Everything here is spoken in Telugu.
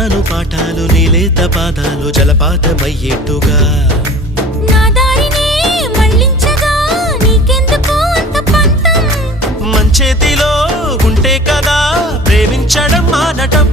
చెబుతాను పాఠాలు నీలేత పాదాలు జలపాతమయ్యేట్టుగా నా దారినే మళ్ళించగా నీకెందుకు అంత పంతం మంచేతిలో ఉంటే కదా ప్రేమించడం మానటం